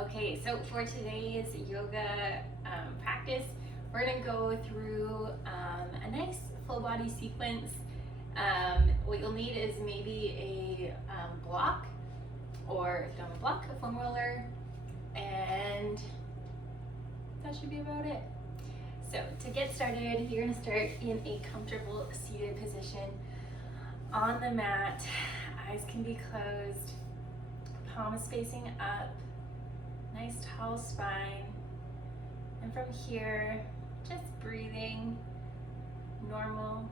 Okay, so for today's yoga practice, we're gonna go through a nice full body sequence. What you'll need is maybe a block, or if you don't have a block, a foam roller, and that should be about it. So to get started, you're gonna start in a comfortable seated position on the mat. Eyes can be closed, palms facing up, nice tall spine. And from here, just breathing as normal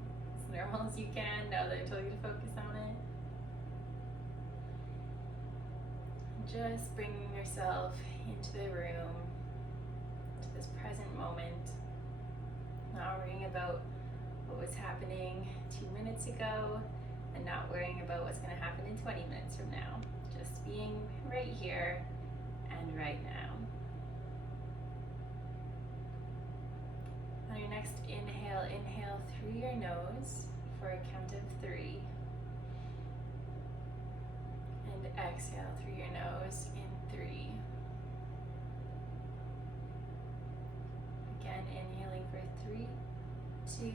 as you can, now that I told you to focus on it. Just bringing yourself into the room, to this present moment, not worrying about what was happening 2 minutes ago, and not worrying about what's going to happen in 20 minutes from now. Just being right here and right now. On your next inhale, inhale through your nose for a count of 3. And exhale through your nose in 3. Again, inhaling for 3, 2,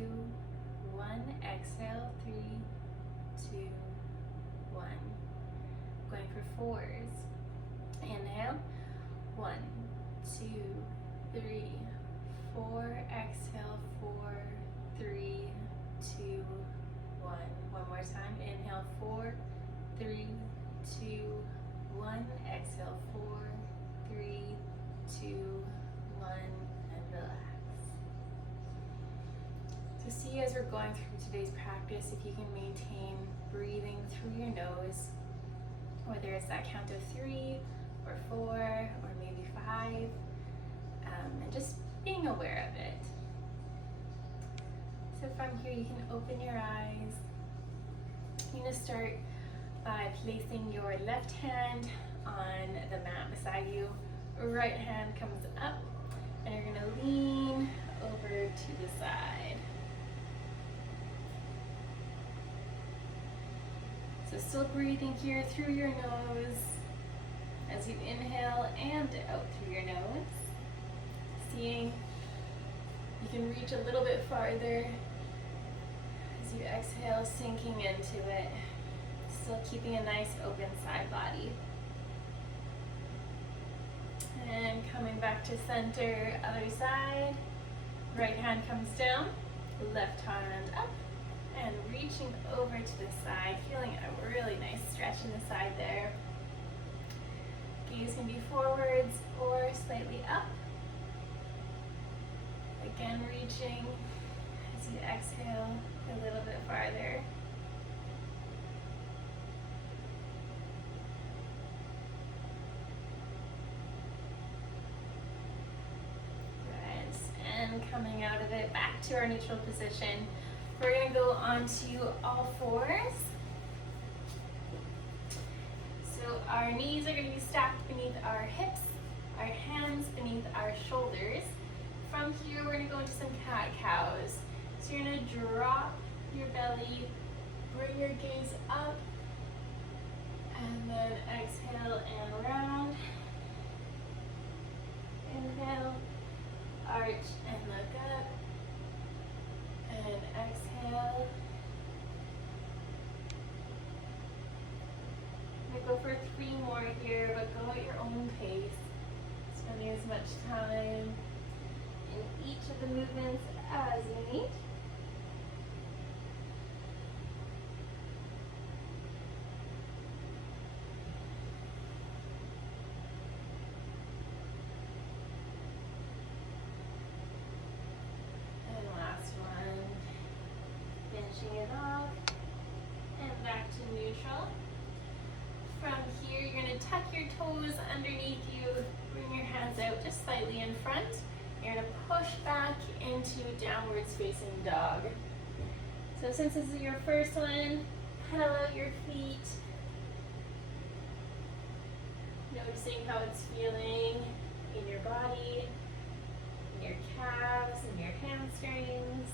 1. Exhale, 3, 2, 1. Going for 4s. Inhale, 1, 2, 3, 4. Exhale, 4, 3, 2, 1. One more time. Inhale, 4, 3, 2, 1. Exhale, 4, 3, 2, 1, and relax. So see, as we're going through today's practice, if you can maintain breathing through your nose, whether it's that count of 3 or 4 or maybe 5, and just being aware of it. So from here, you can open your eyes. You're going to start by placing your left hand on the mat beside you. Right hand comes up, and you're going to lean over to the side. So still breathing here through your nose as you inhale and out through your nose. Seeing you can reach a little bit farther as you exhale, sinking into it. Still keeping a nice open side body. And coming back to center, other side. Right hand comes down, left hand up, and reaching over to the side, feeling a really nice stretch in the side there. Gaze can be forwards or slightly up. Again, reaching as you exhale a little bit farther. And coming out of it back to our neutral position. We're going to go onto all 4s. So our knees are going to be stacked beneath our hips, our hands beneath our shoulders. From here, we're going to go into some cat-cows. So you're going to drop your belly, bring your gaze up, and then exhale and round. Inhale, arch and look up, and exhale. I'm going to go for 3 more here, but go at your own pace, spending as much time in each of the movements as you need. Finishing it off, and back to neutral. From here, you're going to tuck your toes underneath you, bring your hands out just slightly in front. You're going to push back into downwards facing dog. So since this is your first one, pedal out your feet, noticing how it's feeling in your body, in your calves, and your hamstrings.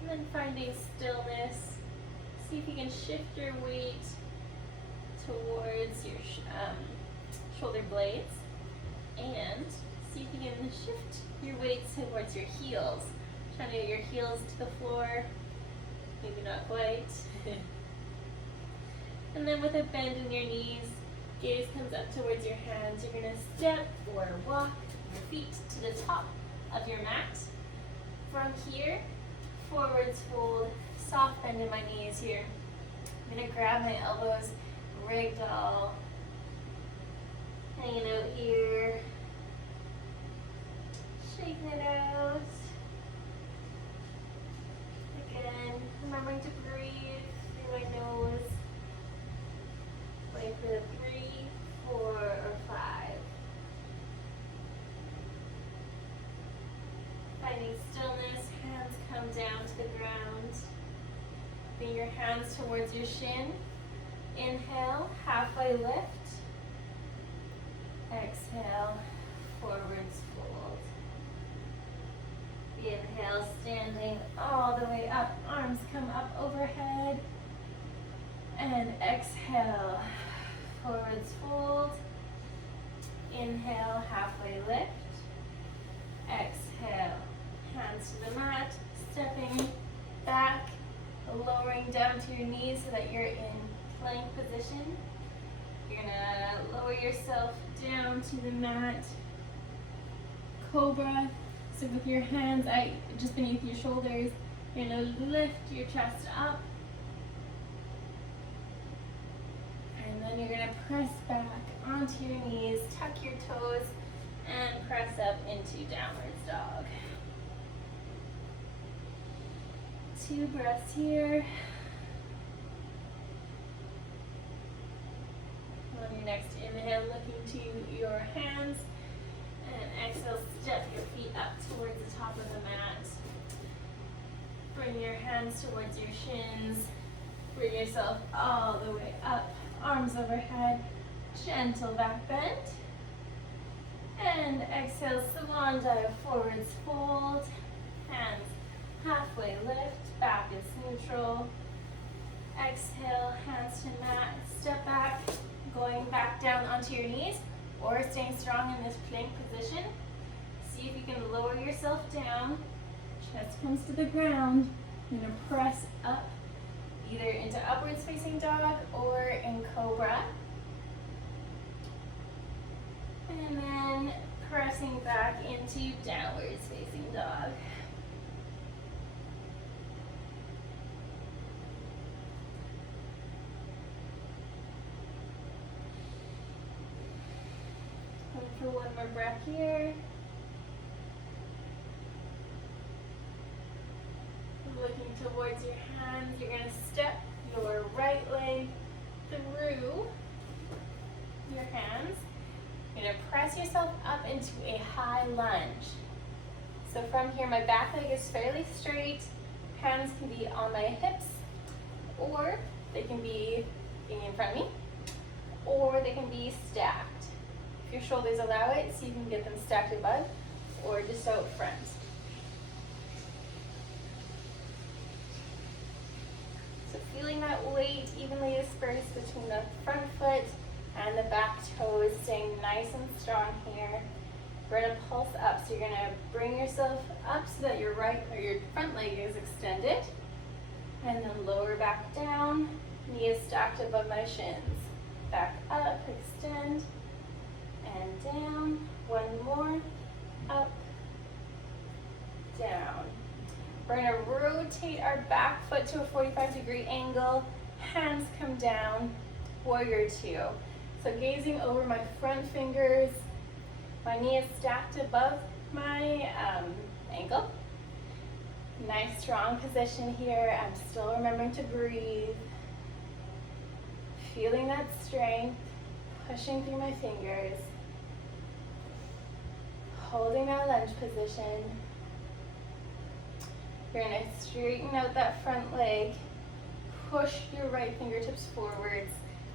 And then finding stillness. See if you can shift your weight towards your shoulder blades, and see if you can shift your weight towards your heels. Trying to get your heels to the floor, maybe not quite. And then with a bend in your knees, gaze comes up towards your hands. You're going to step or walk your feet to the top of your mat. From here, forwards fold, soft bend in my knees here. I'm going to grab my elbows, ragdoll, hanging out here, shaking it out. Again, remembering to breathe through my nose. Wait for the 3, 4, or 5. Finding stillness, hands come down to the ground. Bring your hands towards your shin. Inhale, halfway lift. Exhale, forwards fold. Inhale, standing all the way up. Arms come up overhead. And exhale, forwards fold. Inhale, halfway lift. Exhale, hands to the mat, stepping back, lowering down to your knees so that you're in plank position. You're gonna lower yourself down to the mat. Cobra. So with your hands just beneath your shoulders, you're gonna lift your chest up. And then you're gonna press back onto your knees, tuck your toes, and press up into downward dog. 2 breaths here. On your next inhale, looking to your hands, and exhale, step your feet up towards the top of the mat. Bring your hands towards your shins. Bring yourself all the way up. Arms overhead, gentle back bend. And exhale, swan dive, forwards fold. Hands halfway lift, back is neutral. Exhale, hands to mat, step back, going back down onto your knees or staying strong in this plank position. See if you can lower yourself down. Chest comes to the ground. You're going to press up, either into upwards facing dog or in cobra. And then pressing back into downwards facing dog. And for one more breath here. Looking towards your hands, you're going to step your right leg through your hands. You're going to press yourself up into a high lunge. So from here, my back leg is fairly straight. Hands can be on my hips, or they can be in front of me, or they can be stacked. If your shoulders allow it, so you can get them stacked above, or just out front. So feeling that weight evenly dispersed between the front foot and the back toes, staying nice and strong here. We're gonna pulse up, so you're gonna bring yourself up so that your your front leg is extended, and then lower back down, knee is stacked above my shins. Back up, extend, and down. One more, up, down. We're gonna rotate our back foot to a 45-degree angle, hands come down, warrior 2. So gazing over my front fingers, my knee is stacked above my ankle. Nice strong position here. I'm still remembering to breathe. Feeling that strength, pushing through my fingers. Holding that lunge position. You're gonna straighten out that front leg, push your right fingertips forwards,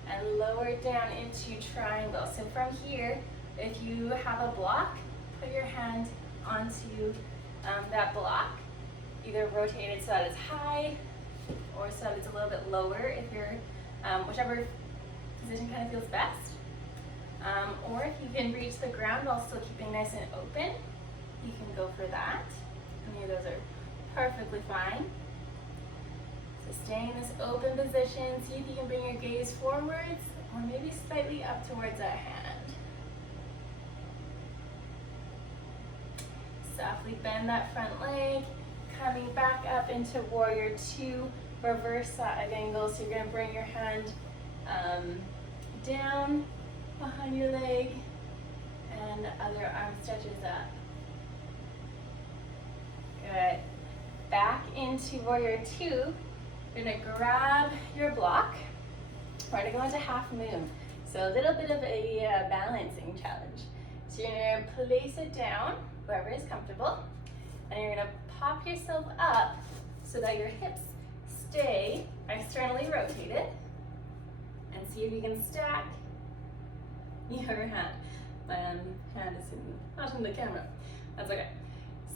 and lower down into triangle. So from here, if you have a block, put your hand onto that block. Either rotate it so that it's high or so that it's a little bit lower if you're, whichever position kind of feels best. Or if you can reach the ground while still keeping nice and open, you can go for that. Any of those are perfectly fine. So staying in this open position, see if you can bring your gaze forwards or maybe slightly up towards that hand. Softly bend that front leg, coming back up into warrior two, reverse side angle. So you're going to bring your hand down behind your leg and the other arm stretches up. Good. Back into warrior two. You're going to grab your block. We're going to go into half moon. So a little bit of a balancing challenge. So you're going to place it down wherever is comfortable, and you're going to pop yourself up so that your hips stay externally rotated, and see if you can stack your hand. My hand is not in the camera. That's okay.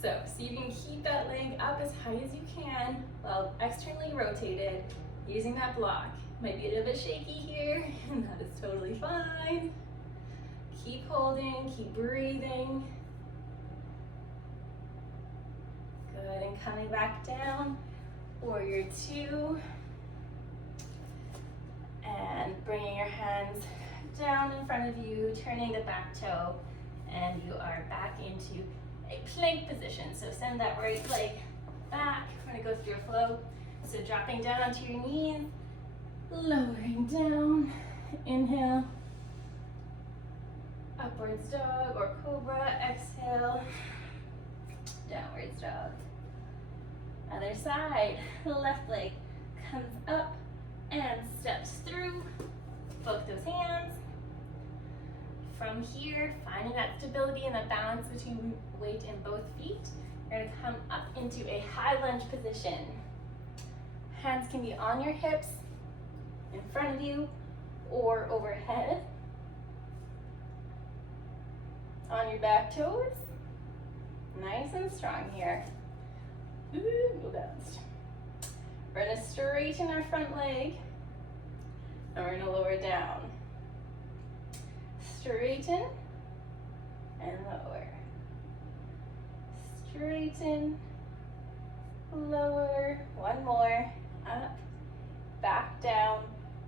So see if you can keep that leg up as high as you can while externally rotated using that block. Might be a little bit shaky here, and that is totally fine. Keep holding, keep breathing. Good, and coming back down, warrior two. And bringing your hands down in front of you, turning the back toe, and you are back into a plank position. So send that right leg back. We're gonna go through a flow. So dropping down onto your knees, lowering down, inhale, upwards dog or cobra, exhale, downwards dog. Other side, left leg comes up and steps through both those hands. From here, finding that stability and the balance between weight in both feet, you're going to come up into a high lunge position. Hands can be on your hips, in front of you, or overhead. On your back toes. Nice and strong here. Go balanced. We're going to straighten our front leg, and we're going to lower down. Straighten and lower. Straighten, lower. One more. Up, back down.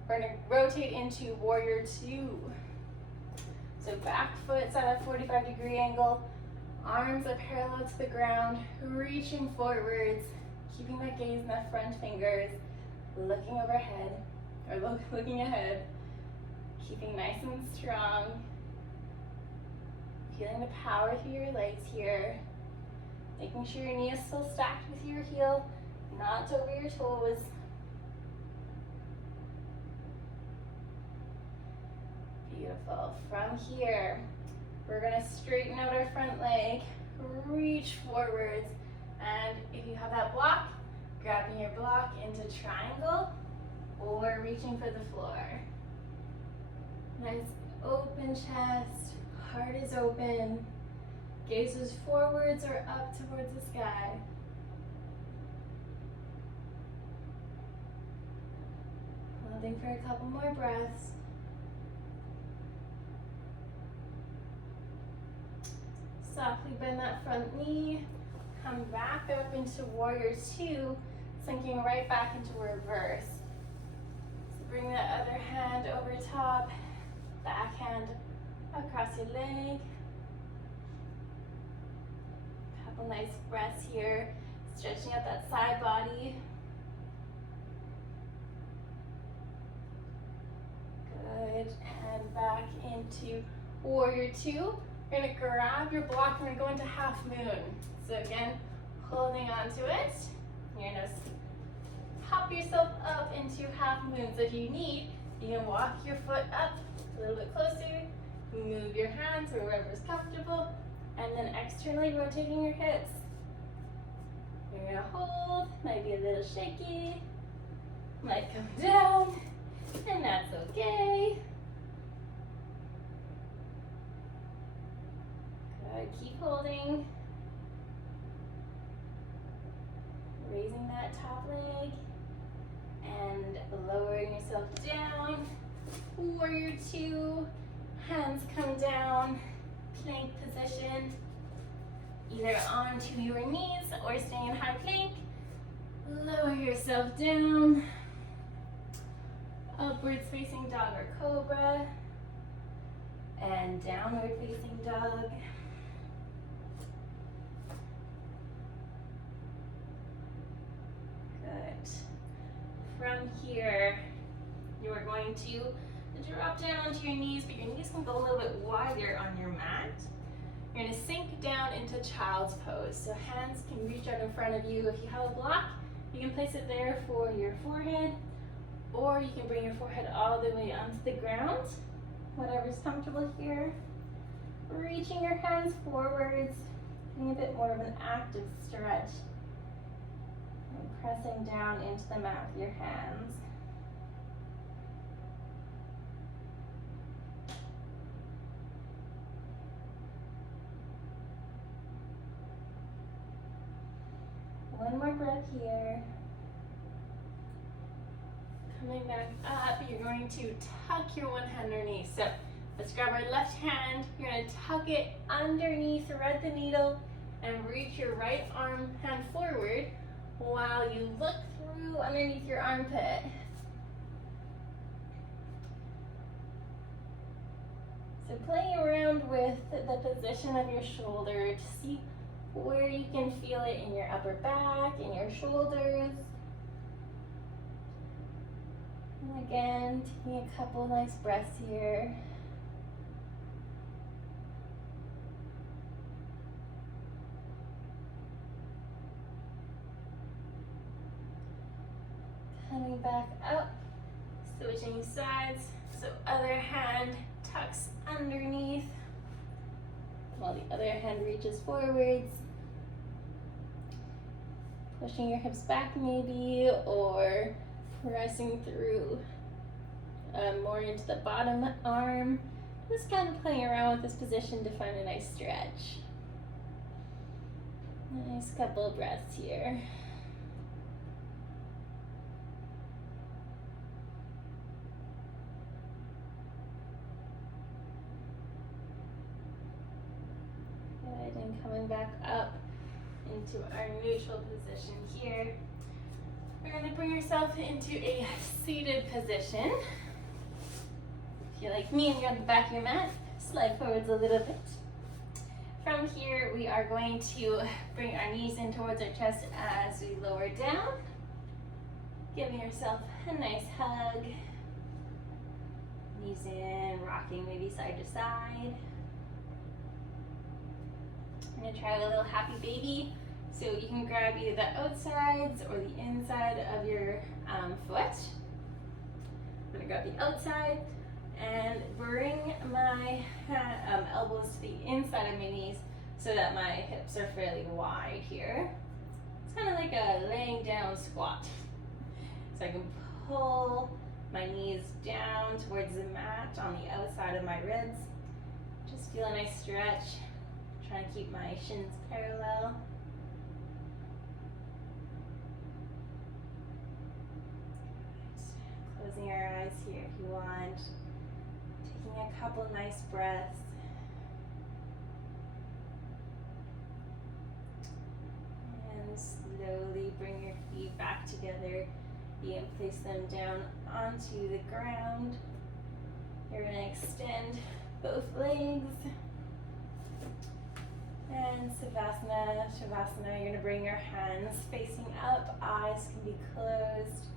We're going to rotate into warrior two. So back foot's at a 45-degree angle. Arms are parallel to the ground, reaching forwards, keeping that gaze in the front fingers, looking overhead, or looking ahead, keeping nice and strong, feeling the power through your legs here, making sure your knee is still stacked with your heel, not over your toes. Beautiful. From here, we're going to straighten out our front leg, reach forwards, and if you have that block, grabbing your block into triangle or reaching for the floor. Nice open chest, heart is open, gaze is forwards or up towards the sky. Holding for a couple more breaths. Softly bend that front knee, come back up into warrior two, sinking right back into reverse. So bring that other hand over top, back hand across your leg. Couple nice breaths here, stretching out that side body. Good, and back into warrior two. You're going to grab your block and we're going to go into half moon. So again, holding on to it. You're going to pop yourself up into half moon. So if you need, you can walk your foot up a little bit closer, move your hands wherever's comfortable, and then externally rotating your hips. You're going to hold, might be a little shaky, might come down, and that's okay. Good, keep holding. Raising that top leg and lowering yourself down. Warrior two, hands come down, plank position, either onto your knees or stay in high plank. Lower yourself down, upwards facing dog or cobra, and downward facing dog. Good. From here, you are going to drop down onto your knees, but your knees can go a little bit wider on your mat. You're going to sink down into child's pose. So hands can reach out in front of you. If you have a block, you can place it there for your forehead, or you can bring your forehead all the way onto the ground, whatever's comfortable here. Reaching your hands forwards, getting a bit more of an active stretch, and pressing down into the mat with your hands. One more breath here. Coming back up, you're going to tuck your one hand underneath. So let's grab our left hand, you're going to tuck it underneath, thread the needle, and reach your right hand forward while you look through underneath your armpit. So playing around with the position of your shoulder to see where you can feel it in your upper back, in your shoulders. And again, taking a couple nice breaths here. Coming back up, switching sides. So other hand tucks underneath, while the other hand reaches forwards. Pushing your hips back maybe, or pressing through more into the bottom arm. Just kind of playing around with this position to find a nice stretch. Nice couple of breaths here. Good, and coming back up into our neutral position here. We're going to bring yourself into a seated position. If you're like me and you're on the back of your mat, slide forwards a little bit. From here, we are going to bring our knees in towards our chest as we lower down. Giving yourself a nice hug. Knees in, rocking maybe side to side. I'm going to try a little happy baby. So you can grab either the outsides or the inside of your foot. I'm going to grab the outside and bring my elbows to the inside of my knees so that my hips are fairly wide here. It's kind of like a laying down squat. So I can pull my knees down towards the mat on the outside of my ribs. Just feel a nice stretch. Trying to keep my shins parallel. Closing our eyes here if you want. Taking a couple nice breaths. And slowly bring your feet back together. You can place them down onto the ground. You're going to extend both legs. And Savasana, Shavasana, you're going to bring your hands facing up. Eyes can be closed.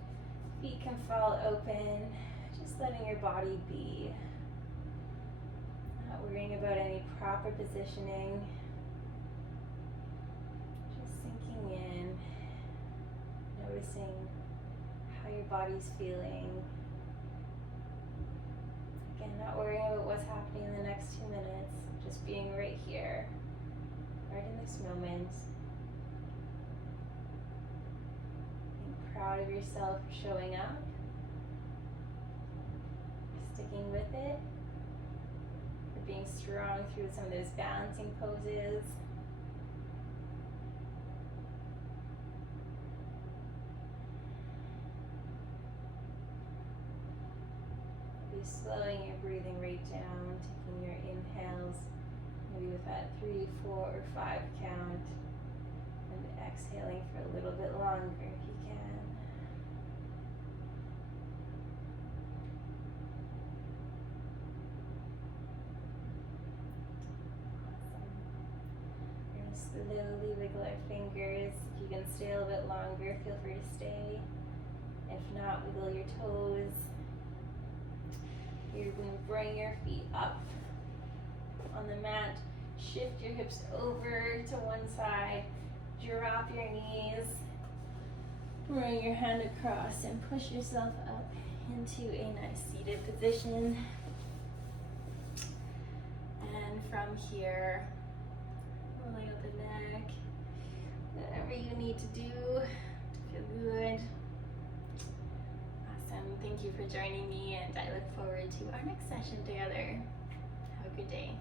Feet can fall open, just letting your body be. Not worrying about any proper positioning. Just sinking in, noticing how your body's feeling. Again, not worrying about what's happening in the next 2 minutes, just being right here, right in this moment. Proud of yourself for showing up, sticking with it, for being strong through some of those balancing poses. Be slowing your breathing rate down, taking your inhales, maybe with that 3, 4, or 5 count, and exhaling for a little bit longer if you can. Awesome. We're going to slowly wiggle our fingers. If you can stay a little bit longer, feel free to stay. If not, wiggle your toes. You're going to bring your feet up on the mat. Shift your hips over to one side. Drop your knees. Bring your hand across and push yourself up into a nice seated position. And from here, rolling up the neck. Whatever you need to do to feel good. Awesome. Thank you for joining me, and I look forward to our next session together. Have a good day.